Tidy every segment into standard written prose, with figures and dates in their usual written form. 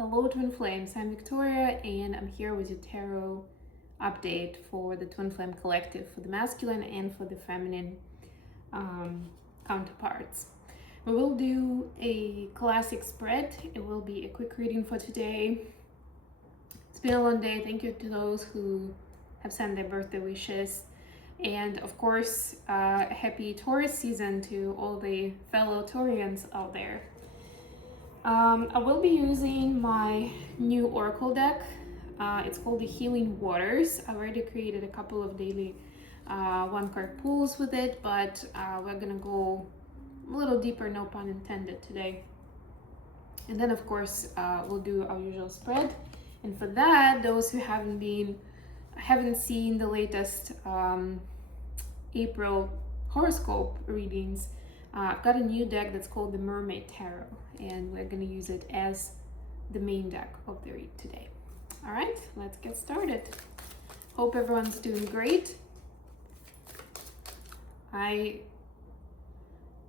Hello Twin Flames, I'm Victoria and I'm here with your tarot update for the Twin Flame Collective for the masculine and for the feminine counterparts. We will do a classic spread. It will be a quick reading for today. It's been a long day. Thank you to those who have sent their birthday wishes. And of course, happy Taurus season to all the fellow Taurians out there. I will be using my new Oracle deck. It's called the Healing Waters. I already created a couple of daily one-card pulls with it, but we're gonna go a little deeper, no pun intended, today. And then of course, we'll do our usual spread. And for that, those who haven't seen the latest April horoscope readings, I've got a new deck that's called the Mermaid Tarot, and we're going to use it as the main deck of the read today. All right, let's get started. Hope everyone's doing great. I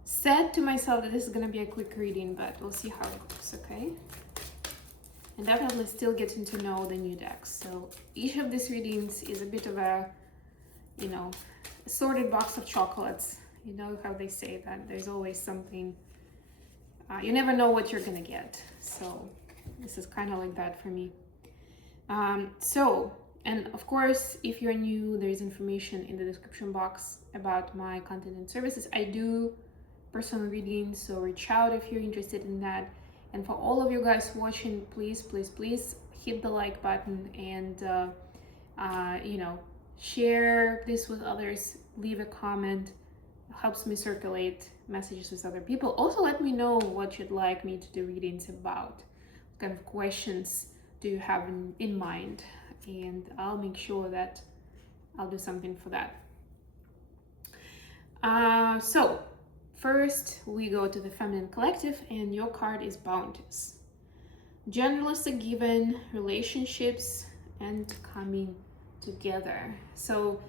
said to myself that this is going to be a quick reading, but we'll see how it goes, okay? And definitely still getting to know the new decks. So each of these readings is a bit of a, assorted box of chocolates. You know how they say that there's always something, you never know what you're gonna get. So this is kind of like that for me. And of course, if you're new, there's information in the description box about my content and services. I do personal readings, so reach out if you're interested in that. And for all of you guys watching, please hit the like button and share this with others, leave a comment. Helps me circulate messages with other people. Also, let me know what you'd like me to do readings about. What kind of questions do you have in mind? And I'll make sure that I'll do something for that. So first we go to the Feminine Collective, and your card is Bounties. Generalists are given, relationships, and coming together. So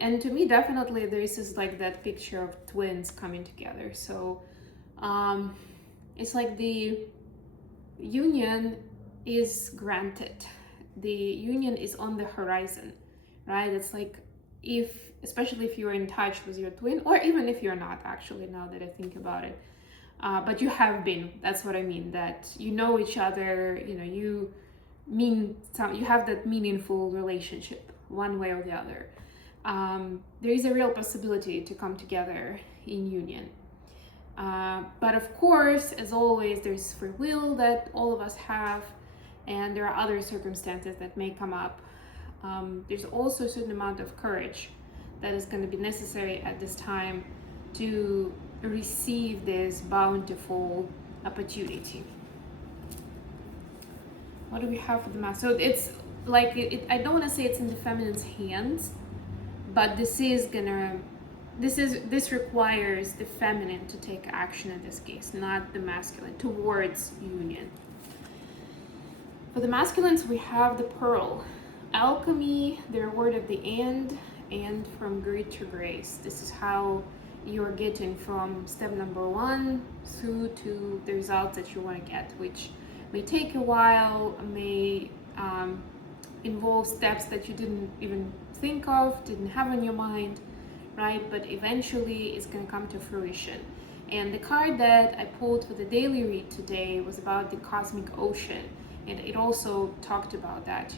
and to me, definitely this is like that picture of twins coming together. So it's like the union is granted, the union is on the horizon, right? It's like, especially if you're in touch with your twin, or even if you're not, actually, now that I think about it, but you have been, that's what I mean, that you know each other, you have that meaningful relationship one way or the other. There is a real possibility to come together in union. But of course, as always, there's free will that all of us have, and there are other circumstances that may come up. There's also a certain amount of courage that is going to be necessary at this time to receive this bountiful opportunity. What do we have for the mask? So it's like, I don't want to say it's in the feminine's hands, but this requires the feminine to take action in this case, not the masculine, towards union. For the masculines, we have the Pearl. Alchemy, the reward at the end, and from greed to grace. This is how you're getting from step number 1 through to the results that you want to get, which may take a while, may involve steps that you didn't even think of, didn't have in your mind, right? But eventually it's going to come to fruition. And the card that I pulled for the daily read today was about the cosmic ocean, and it also talked about that,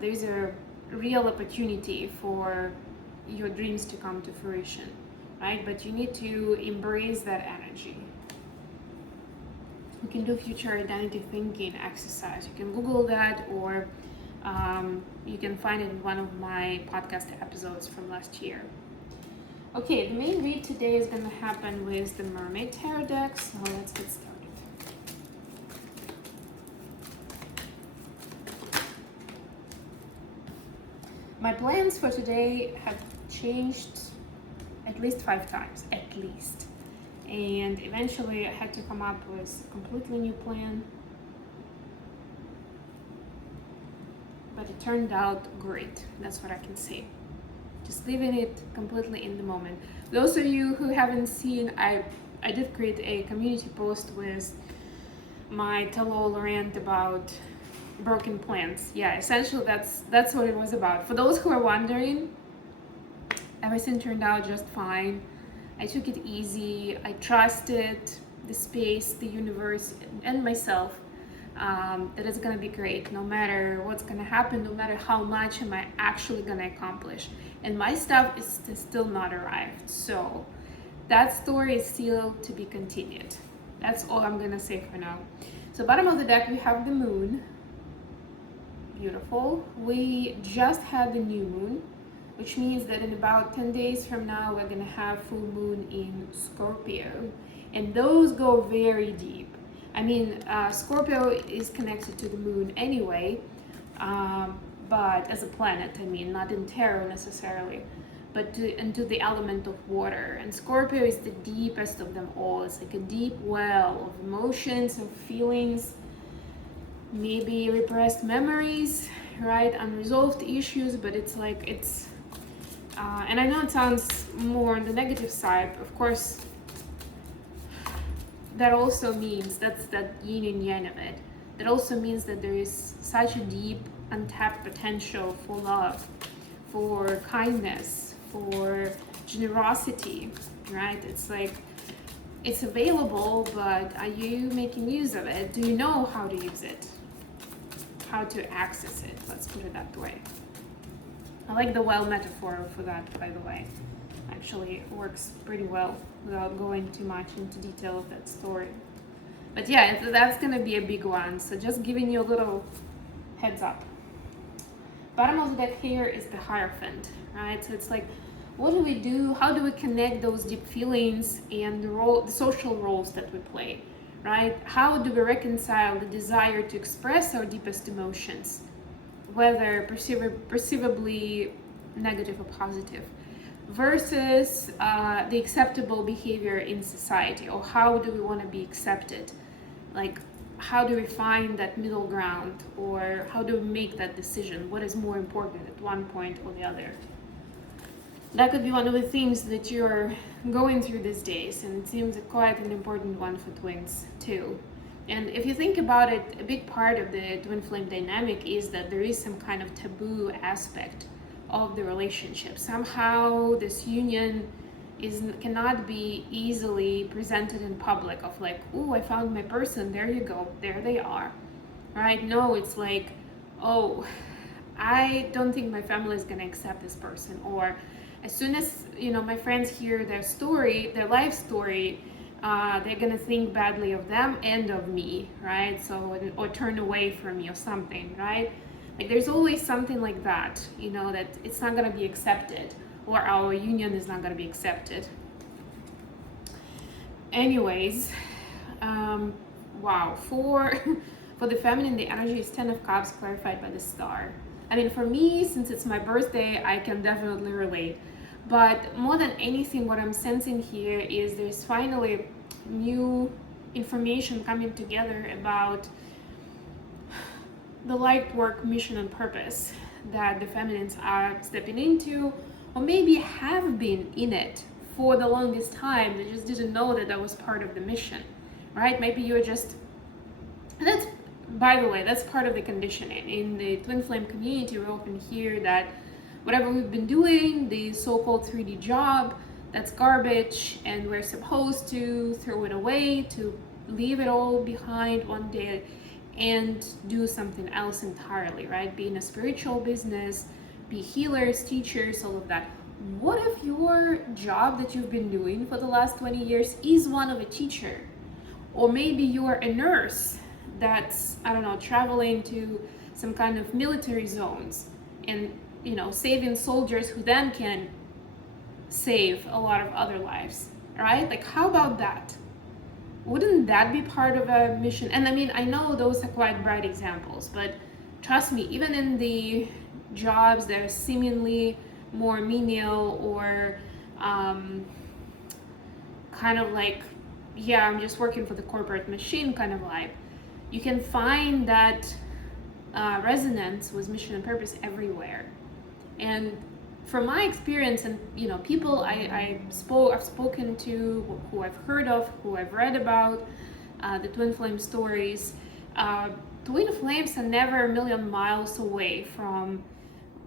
there's a real opportunity for your dreams to come to fruition, right? But you need to embrace that energy. You can do future identity thinking exercise. You can Google that, or you can find it in one of my podcast episodes from last year. Okay, the main read today is going to happen with the Mermaid Tarot deck, so let's get started. My plans for today have changed at least 5 times, at least. And eventually I had to come up with a completely new plan. But it turned out great, that's what I can say. Just leaving it completely in the moment. Those of you who haven't seen, I did create a community post with my tell-all rant about broken plants. Yeah, essentially that's what it was about. For those who are wondering, everything turned out just fine. I took it easy. I trusted the space, the universe, and myself, that it's gonna be great no matter what's gonna happen, no matter how much am I actually gonna accomplish. And my stuff is still not arrived. So that story is still to be continued. That's all I'm gonna say for now. So bottom of the deck, we have the moon. Beautiful. We just had the new moon, which means that in about 10 days from now, we're gonna have full moon in Scorpio. And those go very deep. I mean, Scorpio is connected to the moon anyway, but as a planet, I mean, not in tarot necessarily, but into the element of water. And Scorpio is the deepest of them all. It's like a deep well of emotions, of feelings, maybe repressed memories, right? Unresolved issues, but it's like, and I know it sounds more on the negative side, of course. That also means, that's that yin and yang of it. That also means that there is such a deep, untapped potential for love, for kindness, for generosity, right? It's like, it's available, but are you making use of it? Do you know how to use it? How to access it? Let's put it that way. I like the well metaphor for that, by the way. Actually, it works pretty well without going too much into detail of that story. But yeah, that's gonna be a big one. So just giving you a little heads up. Bottom of the deck here is the Hierophant, right? So it's like, what do we do? How do we connect those deep feelings and the social roles that we play, right? How do we reconcile the desire to express our deepest emotions, whether perceivably negative or positive, versus the acceptable behavior in society, or how do we want to be accepted? Like, how do we find that middle ground, or how do we make that decision? What is more important at one point or the other? That could be one of the things that you're going through these days, and it seems quite an important one for twins too. And if you think about it, a big part of the twin flame dynamic is that there is some kind of taboo aspect of the relationship. Somehow this union cannot be easily presented in public, of like, oh, I found my person, there you go, there they are, right? No, it's like, oh, I don't think my family is gonna accept this person, or as soon as, you know, my friends hear their story, their life story, they're gonna think badly of them and of me, right? So, or turn away from me or something, right? Like, there's always something like that, you know, that it's not gonna be accepted, or our union is not gonna be accepted. Anyways, wow, for the feminine, the energy is 10 of Cups clarified by the star. I mean, for me, since it's my birthday, I can definitely relate. But more than anything, what I'm sensing here is there's finally new information coming together about the light work, mission, and purpose that the feminines are stepping into, or maybe have been in it for the longest time. They just didn't know that that was part of the mission, right? Maybe you're just, that's, by the way, that's part of the conditioning. In the twin flame community, we often hear that whatever we've been doing, the so-called 3D job, that's garbage, and we're supposed to throw it away, to leave it all behind one day and do something else entirely, right? Be in a spiritual business, be healers, teachers, all of that. What if your job that you've been doing for the last 20 years is one of a teacher? Or maybe you're a nurse that's, I don't know, traveling to some kind of military zones and, you know, saving soldiers who then can save a lot of other lives, right? Like, how about that? Wouldn't that be part of a mission? And I mean, I know those are quite bright examples, but trust me, even in the jobs that are seemingly more menial or kind of like, yeah, I'm just working for the corporate machine kind of vibe, you can find that resonance with mission and purpose everywhere. And from my experience, and you know, people I've spoken to, who I've heard of, who I've read about, the twin flame stories. Twin flames are never a million miles away from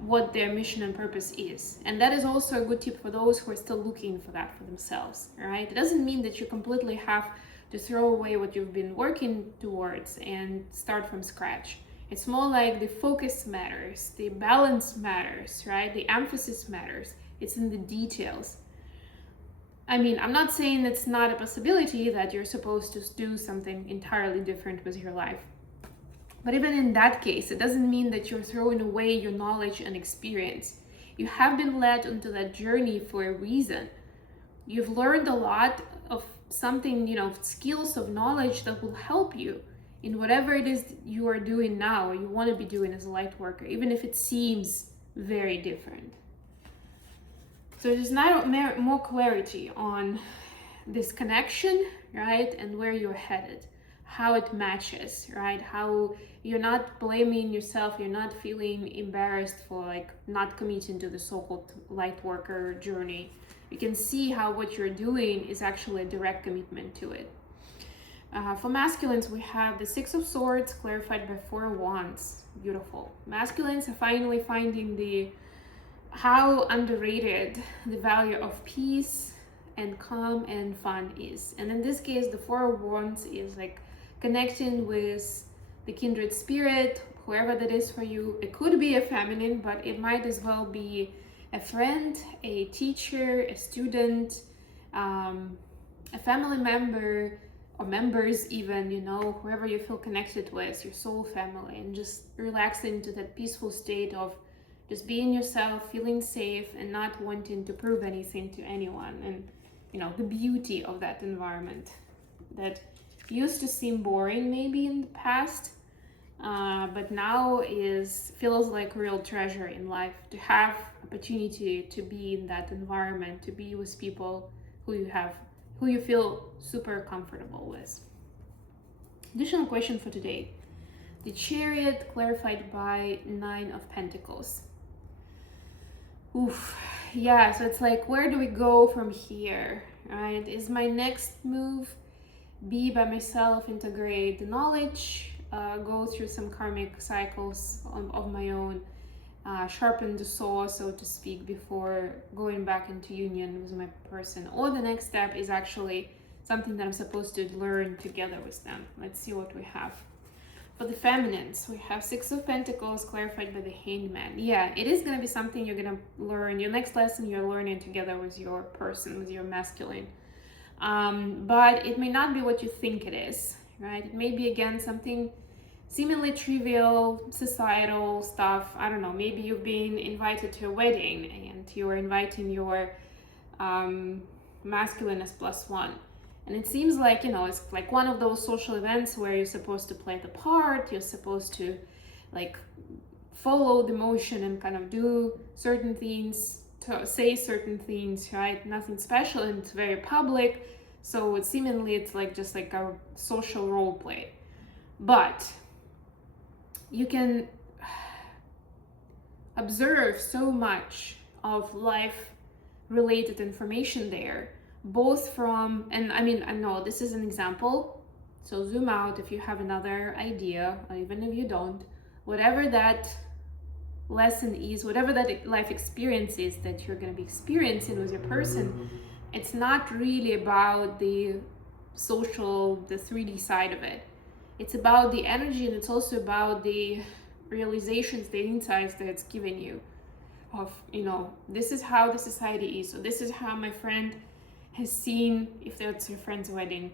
what their mission and purpose is. And that is also a good tip for those who are still looking for that for themselves, right? It doesn't mean that you completely have to throw away what you've been working towards and start from scratch. It's more like the focus matters, the balance matters, right? The emphasis matters. It's in the details. I mean, I'm not saying it's not a possibility that you're supposed to do something entirely different with your life. But even in that case, it doesn't mean that you're throwing away your knowledge and experience. You have been led onto that journey for a reason. You've learned a lot of something, skills of knowledge that will help you in whatever it is you are doing now or you want to be doing as a light worker, even if it seems very different. So there's now more clarity on this connection, right? And where you're headed, how it matches, right? How you're not blaming yourself, you're not feeling embarrassed for like not committing to the so-called light worker journey. You can see how what you're doing is actually a direct commitment to it. For masculines, we have the Six of Swords clarified by Four of Wands. Beautiful. Masculines are finally finding how underrated the value of peace and calm and fun is. And in this case, the Four of Wands is like connecting with the kindred spirit, whoever that is for you. It could be a feminine, but it might as well be a friend, a teacher, a student, a family member, or members even, whoever you feel connected with, your soul family, and just relaxing into that peaceful state of just being yourself, feeling safe, and not wanting to prove anything to anyone. And, the beauty of that environment that used to seem boring maybe in the past, but now feels like real treasure in life, to have opportunity to be in that environment, to be with people who you feel super comfortable with. Additional question for today. The Chariot clarified by Nine of Pentacles. Oof. Yeah, so it's like, where do we go from here, right? Is my next move be by myself, integrate the knowledge, go through some karmic cycles of my own, sharpen the saw, so to speak, before going back into union with my person? Or the next step is actually something that I'm supposed to learn together with them? Let's see what we have. For the feminines, we have Six of Pentacles clarified by the Hanged Man. Yeah, it is going to be something you're going to learn. Your next lesson you're learning together with your person, with your masculine. But it may not be what you think it is, right? It may be, again, something seemingly trivial, societal stuff. I don't know, maybe you've been invited to a wedding and you're inviting your masculine as +1. And it seems like, it's like one of those social events where you're supposed to play the part, you're supposed to like follow the motion and kind of do certain things, to say certain things, right? Nothing special, and it's very public. So it's like just like a social role play. But you can observe so much of life related information there, both from, and I know this is an example, so zoom out if you have another idea, or even if you don't, whatever that lesson is, whatever that life experience is that you're going to be experiencing with your person, it's not really about the social, the 3D side of it. It's about the energy, and it's also about the realizations, the insights that it's giving you of, this is how the society is, so this is how my friend has seen, if that's your friend's wedding,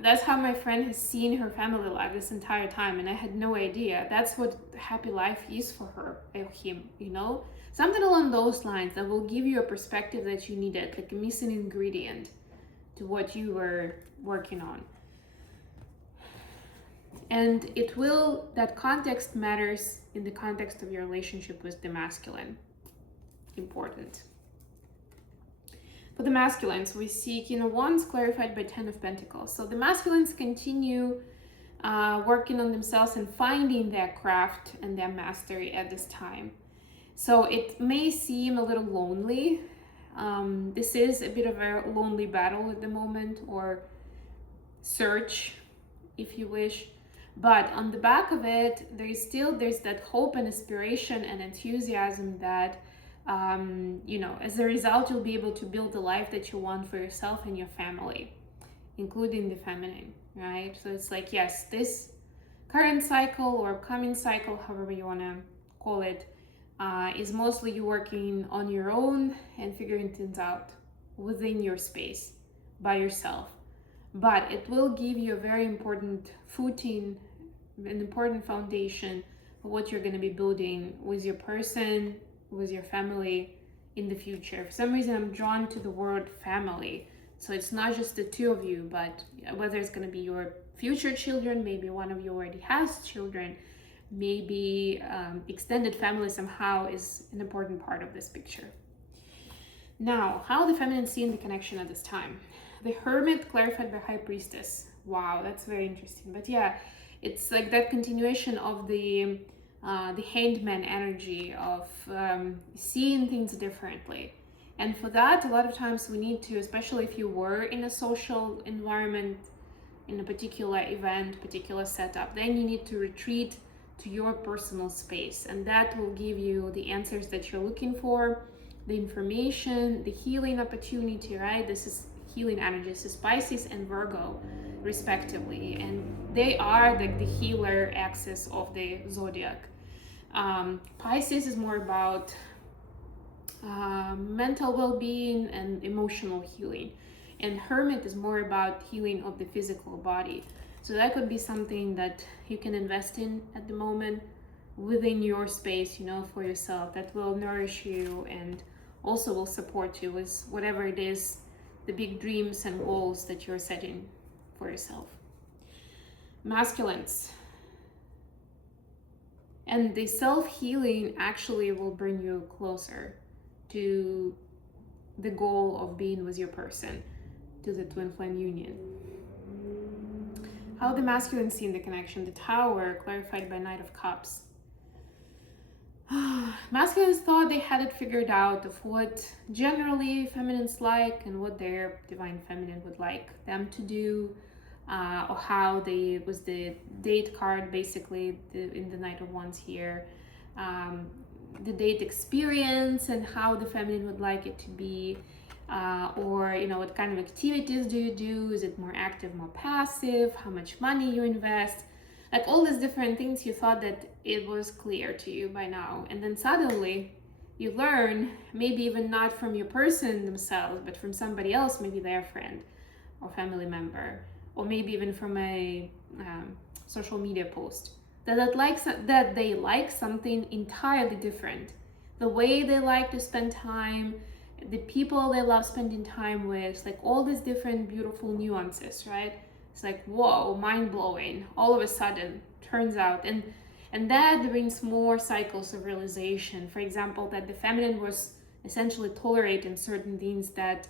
that's how my friend has seen her family life this entire time, and I had no idea. That's what happy life is for her or him, something along those lines that will give you a perspective that you needed, like a missing ingredient to what you were working on. And that context matters in the context of your relationship with the masculine. Important. For the masculines, we see King of Wands clarified by Ten of Pentacles. So the masculines continue working on themselves and finding their craft and their mastery at this time. So it may seem a little lonely. This is a bit of a lonely battle at the moment, or search if you wish. But on the back of it, there's that hope and aspiration and enthusiasm that as a result, you'll be able to build the life that you want for yourself and your family, including the feminine, right? So it's like, yes, this current cycle or upcoming cycle, however you want to call it, is mostly you working on your own and figuring things out within your space by yourself. But it will give you a very important footing, an important foundation of what you're going to be building with your person, with your family in the future. For some reason, I'm drawn to the word family. So it's not just the two of you, but whether it's going to be your future children, maybe one of you already has children, maybe extended family somehow is an important part of this picture. Now, how the feminine seeing the connection at this time. The Hermit clarified by High Priestess. Wow, that's very interesting. But yeah, it's like that continuation of the Hanged Man energy of seeing things differently. And for that, a lot of times we need to, especially if you were in a social environment, in a particular event, particular setup, then you need to retreat to your personal space. And that will give you the answers that you're looking for, the information, the healing opportunity, right? This is healing energy. This is Pisces and Virgo, respectively. And they are like the healer axis of the zodiac. Pisces is more about mental well-being and emotional healing, and Hermit is more about healing of the physical body. So that could be something that you can invest in at the moment within your space, for yourself, that will nourish you and also will support you with whatever it is, the big dreams and goals that you're setting for yourself. Masculines. And the self-healing actually will bring you closer to the goal of being with your person, to the twin flame union. How the masculine see in the connection. The Tower, clarified by Knight of Cups. Masculines thought they had it figured out of what generally feminines like and what their divine feminine would like them to do, or how they was the date card, basically in the Knight of Wands here, the date experience and how the feminine would like it to be, or what kind of activities do you do? Is it more active, more passive? How much money you invest? Like all these different things, you thought that it was clear to you by now, and then suddenly you learn, maybe even not from your person themselves, but from somebody else, maybe their friend or family member, or maybe even from a social media post, that they like something entirely different. The way they like to spend time, the people they love spending time with, like all these different beautiful nuances, right? It's like, whoa, mind-blowing. All of a sudden, turns out. And that brings more cycles of realization. For example, that the feminine was essentially tolerating certain things that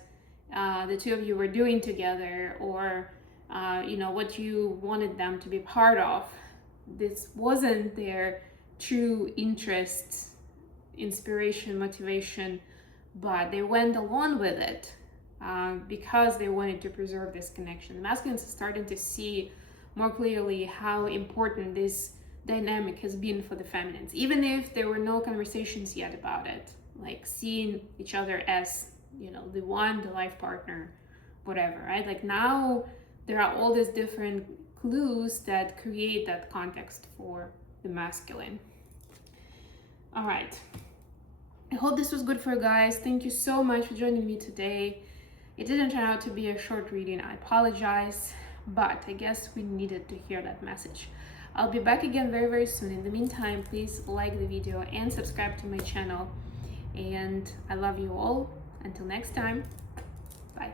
the two of you were doing together, or what you wanted them to be part of. This wasn't their true interest, inspiration, motivation, but they went along with it because they wanted to preserve this connection. The masculines are starting to see more clearly how important this dynamic has been for the feminines, even if there were no conversations yet about it, like seeing each other as, the one, the life partner, whatever, right? Like now there are all these different clues that create that context for the masculine. All right. I hope this was good for you guys. Thank you so much for joining me today. It didn't turn out to be a short reading. I apologize, but I guess we needed to hear that message. I'll be back again very, very soon. In the meantime, please like the video and subscribe to my channel. And I love you all. Until next time, bye.